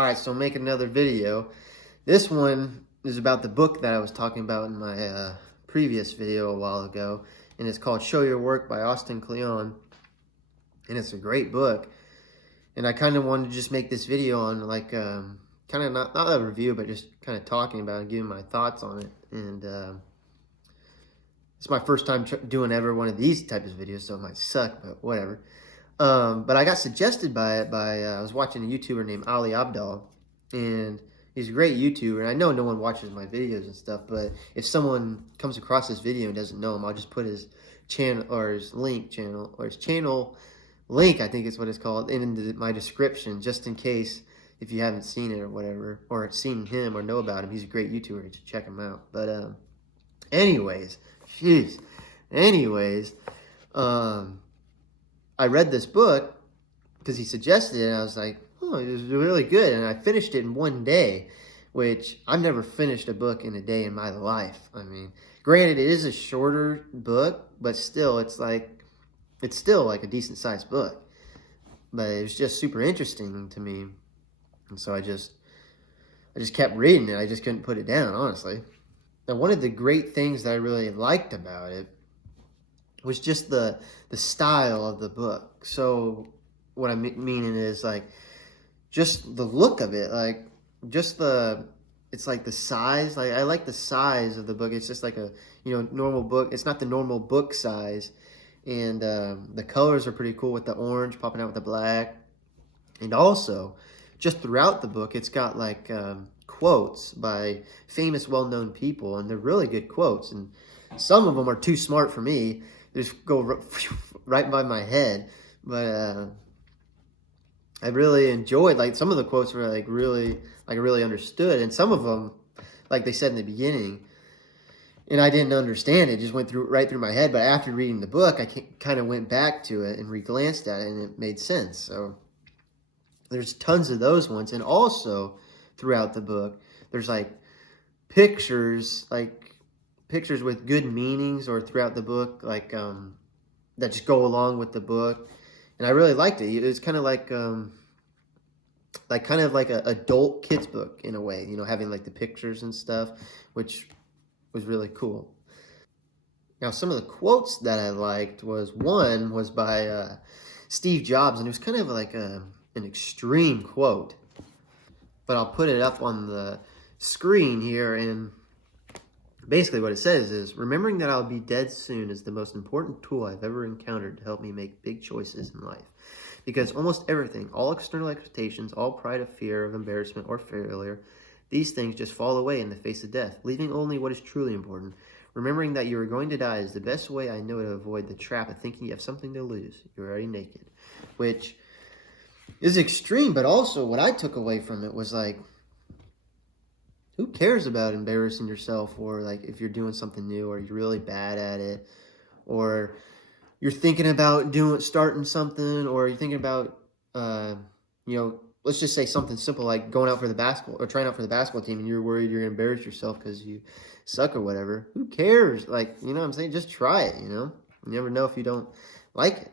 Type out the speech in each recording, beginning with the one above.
Alright, so make another video. This one is about the book that I was talking about in my previous video a while ago, and it's called Show Your Work by Austin Kleon, and it's a great book. And I kind of wanted to just make this video on like kind of not a review, but just kind of talking about it, giving my thoughts on it. And it's my first time doing ever one of these types of videos, so it might suck, but whatever. But I got suggested by it by, I was watching a YouTuber named Ali Abdaal, and he's a great YouTuber, and I know no one watches my videos and stuff, but if someone comes across this video and doesn't know him, I'll just put his channel, or his channel link, I think is what it's called, in my description, just in case if you haven't seen it or whatever, or seen him or know about him. He's a great YouTuber, you should check him out. But anyways, I read this book because he suggested it, and I was like, oh, it was really good. And I finished it in one day, which I've never finished a book in a day in my life. I mean, granted, it is a shorter book, but still, it's still like a decent sized book. But it was just super interesting to me. And so I just kept reading it. I just couldn't put it down, honestly. Now, one of the great things that I really liked about it was just the style of the book. So what I mean is like just the look of it, like just it's like the size. Like I like the size of the book. It's just like a normal book. It's not the normal book size, and the colors are pretty cool with the orange popping out with the black, and also just throughout the book it's got like quotes by famous, well-known people, and they're really good quotes, and some of them are too smart for me. They just go right by my head. But I really enjoyed, like, some of the quotes were like really, like, I really understood, and some of them, like they said in the beginning, and I didn't understand it, just went right through my head. But after reading the book, I kind of went back to it and reglanced at it, and it made sense. So there's tons of those ones. And also throughout the book, there's like pictures with good meanings, or throughout the book, like that just go along with the book, and I really liked it. It was kind of like kind of like a adult kids book in a way, having like the pictures and stuff, which was really cool. Now, some of the quotes that I liked was by Steve Jobs, and it was kind of like an extreme quote, but I'll put it up on the screen here. And basically what it says is, remembering that I'll be dead soon is the most important tool I've ever encountered to help me make big choices in life. Because almost everything, all external expectations, all pride of fear of embarrassment or failure, these things just fall away in the face of death, leaving only what is truly important. Remembering that you are going to die is the best way I know to avoid the trap of thinking you have something to lose. You're already naked. Which is extreme, but also what I took away from it was like, who cares about embarrassing yourself, or like if you're doing something new or you're really bad at it, or you're thinking about starting something, or you're thinking about let's just say something simple like going out for the basketball or trying out for the basketball team, and you're worried you're gonna embarrass yourself because you suck or whatever. Who cares? Like, you know what I'm saying? Just try it, You never know if you don't like it.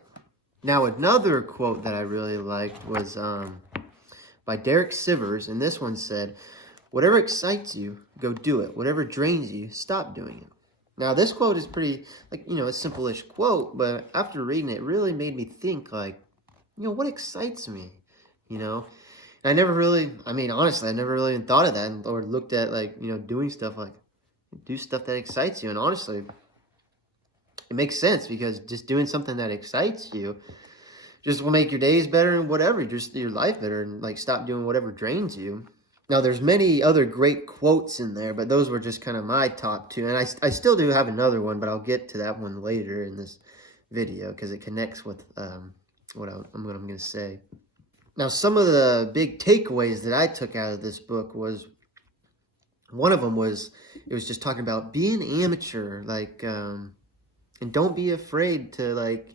Now, another quote that I really liked was by Derek Sivers, and this one said, whatever excites you, go do it. Whatever drains you, stop doing it. Now, this quote is pretty, like, a simple-ish quote, but after reading it, it really made me think, like, what excites me, And I never really, honestly, I never really even thought of that, or looked at, like, doing stuff, like, do stuff that excites you. And honestly, it makes sense, because just doing something that excites you just will make your days better and whatever, just your life better, and, like, stop doing whatever drains you. Now, there's many other great quotes in there, but those were just kind of my top two. And I still do have another one, but I'll get to that one later in this video because it connects with what I'm going to say. Now, some of the big takeaways that I took out of this book was, one of them was, it was just talking about being an amateur, like, and don't be afraid to, like,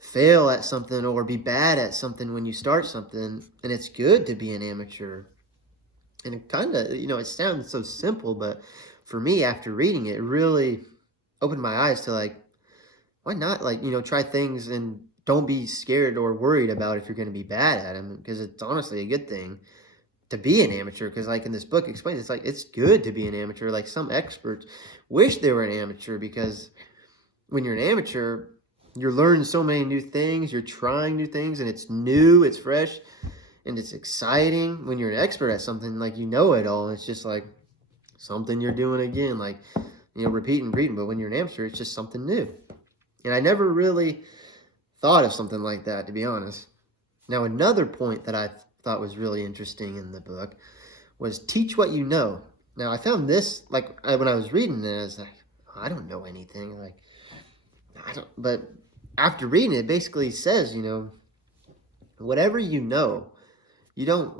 fail at something or be bad at something when you start something. And it's good to be an amateur. And it kind of, it sounds so simple, but for me, after reading it, it really opened my eyes to, like, why not, like, try things, and don't be scared or worried about if you're going to be bad at them, because it's honestly a good thing. to be an amateur, because like in this book explains, it's like it's good to be an amateur. Like some experts wish they were an amateur, because when you're an amateur, you're learning so many new things, you're trying new things, and it's new, it's fresh, and it's exciting. When you're an expert at something, like you know it all, and it's just like something you're doing again, like, you know, repeating. But when you're an amateur, it's just something new. And I never really thought of something like that, to be honest. Now, another point that I thought was really interesting in the book was teach what you know. Now, I found this, like, when I was reading it, I was like, I don't know anything. Like, I don't, but after reading it, it basically says, you know, whatever you know, you don't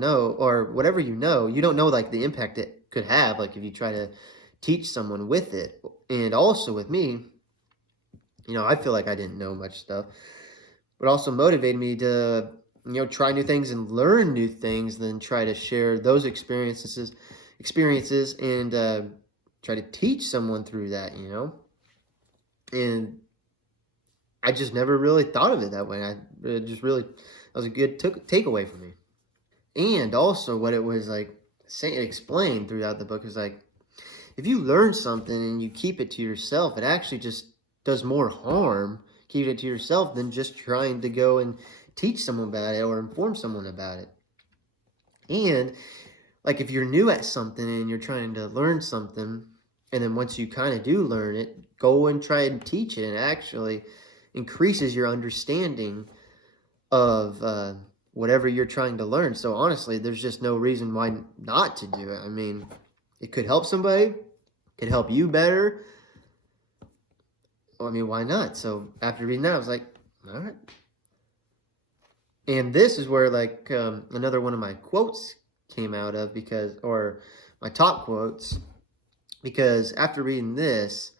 know, or whatever you don't know, like, the impact it could have, like, if you try to teach someone with it. And also with me, you know, I feel like I didn't know much stuff, but also motivated me to, you know, try new things and learn new things, then try to share those experiences and try to teach someone through that, you know. And I just never really thought of it that way. That was a good takeaway for me. And also what it was like explained throughout the book is like, if you learn something and you keep it to yourself, it actually just does more harm keeping it to yourself than just trying to go and teach someone about it or inform someone about it. And like if you're new at something and you're trying to learn something, and then once you kind of do learn it, go and try and teach it, and it actually increases your understanding of whatever you're trying to learn. So honestly, there's just no reason why not to do it. I mean, it could help somebody, it could help you better. I mean, why not? So after reading that, I was like, all right. And this is where like another one of my quotes came out of, or my top quotes, because after reading this,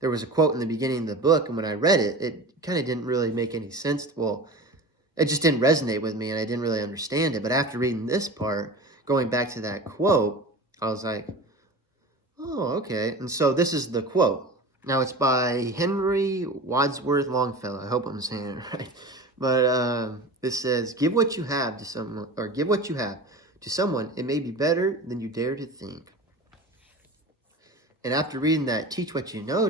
there was a quote in the beginning of the book, and when I read it, it kind of didn't really make any sense. Well, it just didn't resonate with me, and I didn't really understand it. But after reading this part, going back to that quote, I was like, oh, okay. And so this is the quote. Now, it's by Henry Wadsworth Longfellow. I hope I'm saying it right. But it says, give what you have to someone, or give what you have to someone. It may be better than you dare to think. And after reading that teach what you know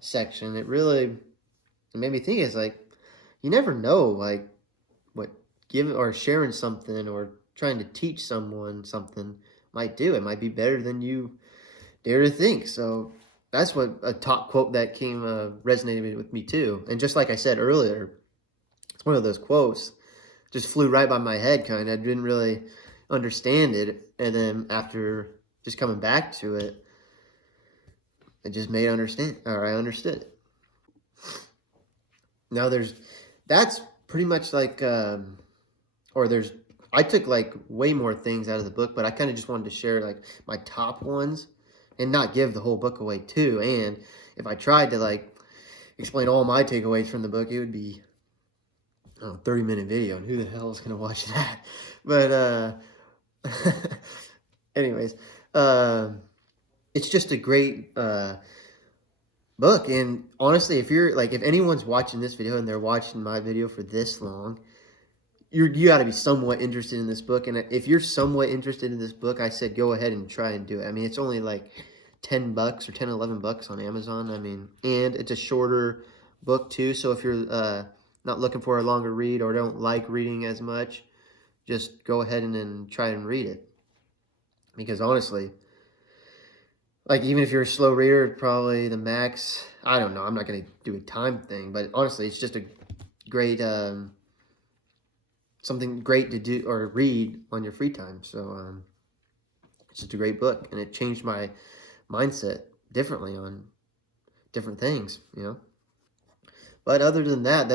section, it made me think, it's like, you never know, like, what giving or sharing something or trying to teach someone something might do. It might be better than you dare to think. So that's what a top quote that resonated with me too. And just like I said earlier, it's one of those quotes just flew right by my head, kind of. I didn't really understand it, and then after just coming back to it, it just made I understood it. Now that's pretty much like, I took like way more things out of the book, but I kind of just wanted to share like my top ones and not give the whole book away too. And if I tried to like explain all my takeaways from the book, it would be a 30-minute video, and who the hell is going to watch that? But anyways, it's just a great book. And honestly, if anyone's watching this video and they're watching my video for this long, you got to be somewhat interested in this book. And if you're somewhat interested in this book, I said go ahead and try and do it. I mean, it's only like $10 or $10, $11 on Amazon. I mean, and it's a shorter book too. So if you're not looking for a longer read or don't like reading as much, just go ahead and try and read it. Because honestly, like, even if you're a slow reader, probably the max, I don't know, I'm not going to do a time thing, but honestly, it's just a great, something great to do or read on your free time. So, it's just a great book, and it changed my mindset differently on different things, you know. But other than that,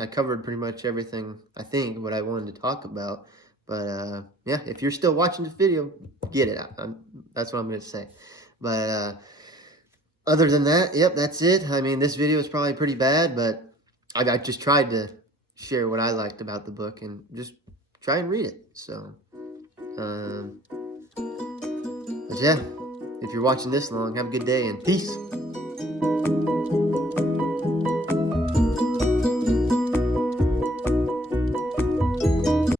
I covered pretty much everything, I think, what I wanted to talk about. But, yeah, if you're still watching this video, get it. That's what I'm going to say. But other than that, yep, that's it. I mean, this video is probably pretty bad, but I just tried to share what I liked about the book and just try and read it. So, but yeah, if you're watching this long, have a good day and peace.